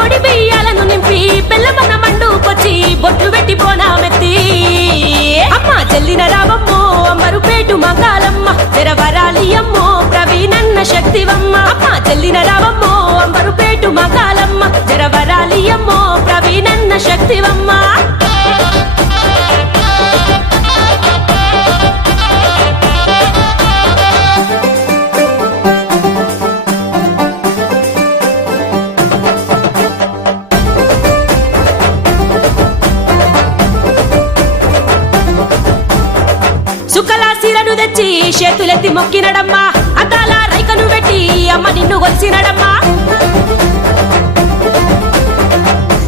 ఒడి బియ్యాలను నింపి బెల్లమన్న మండుకొచ్చి బొట్లు పెట్టి బోనామెత్తి అమ్మ చెల్లిన రావమ్మో అంబరుపేటు మంగాలమ్మ తెరవరాలి అమ్మో ప్రవీణన్న శక్తివమ్మ అమ్మ చెల్లిన రావమ్మో అంబరుపేటు మంగాలమ్మ తెరవరాలి అమ్మో ప్రవీణన్న శక్తివమ్మ సుకలాసిరను తెచ్చి చేతులెత్తి మొక్కినడమ్మా అద్దాల రైకను పెట్టి అమ్మ నిన్ను కొలిసినడమ్మా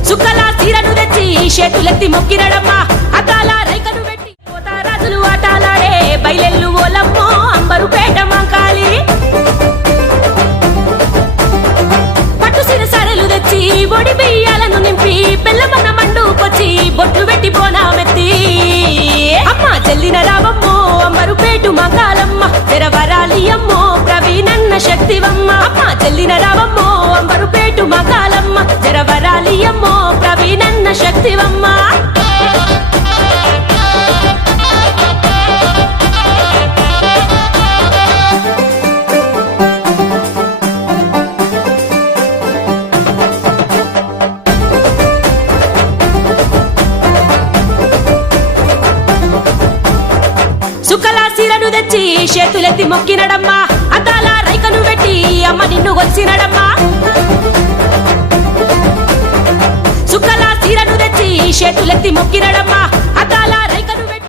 సుకలాసిరను తెచ్చి చేతులెత్తి మొక్కినడమ్మా అద్దాల రైకను పెట్టి పోతారాజులు ఆటలాడే బయలెల్లు ఓలమ్మో అంబరుపేట మంకాలి పట్టు సిరసరలు తెచ్చి ఒడి బియ్యాలను నింపి బెల్లమన్న మండుకొచ్చి బొట్లు పెట్టి బోనామెత్తి అమ్మ చెల్లిన రావమ్మో అంబరుపేటు మంగాలమ్మ తెరవరాలి అమ్మో ప్రవీణన్న శక్తివమ్మ అమ్మ చెల్లిన రావమ్మో అంబరుపేటు మంగాలమ్మ తెరవరాలి అమ్మో ప్రవీణన్న శక్తివమ్మ సుకలాసిరను తెచ్చి చేతులెత్తి మొక్కినడమ్మా అద్దాల రైకను పెట్టి అమ్మ నిన్ను కొలిసినడమ్మా సుకలాసిరను తెచ్చి చేతులెత్తి మొక్కినడమ్మా అద్దాల రైకను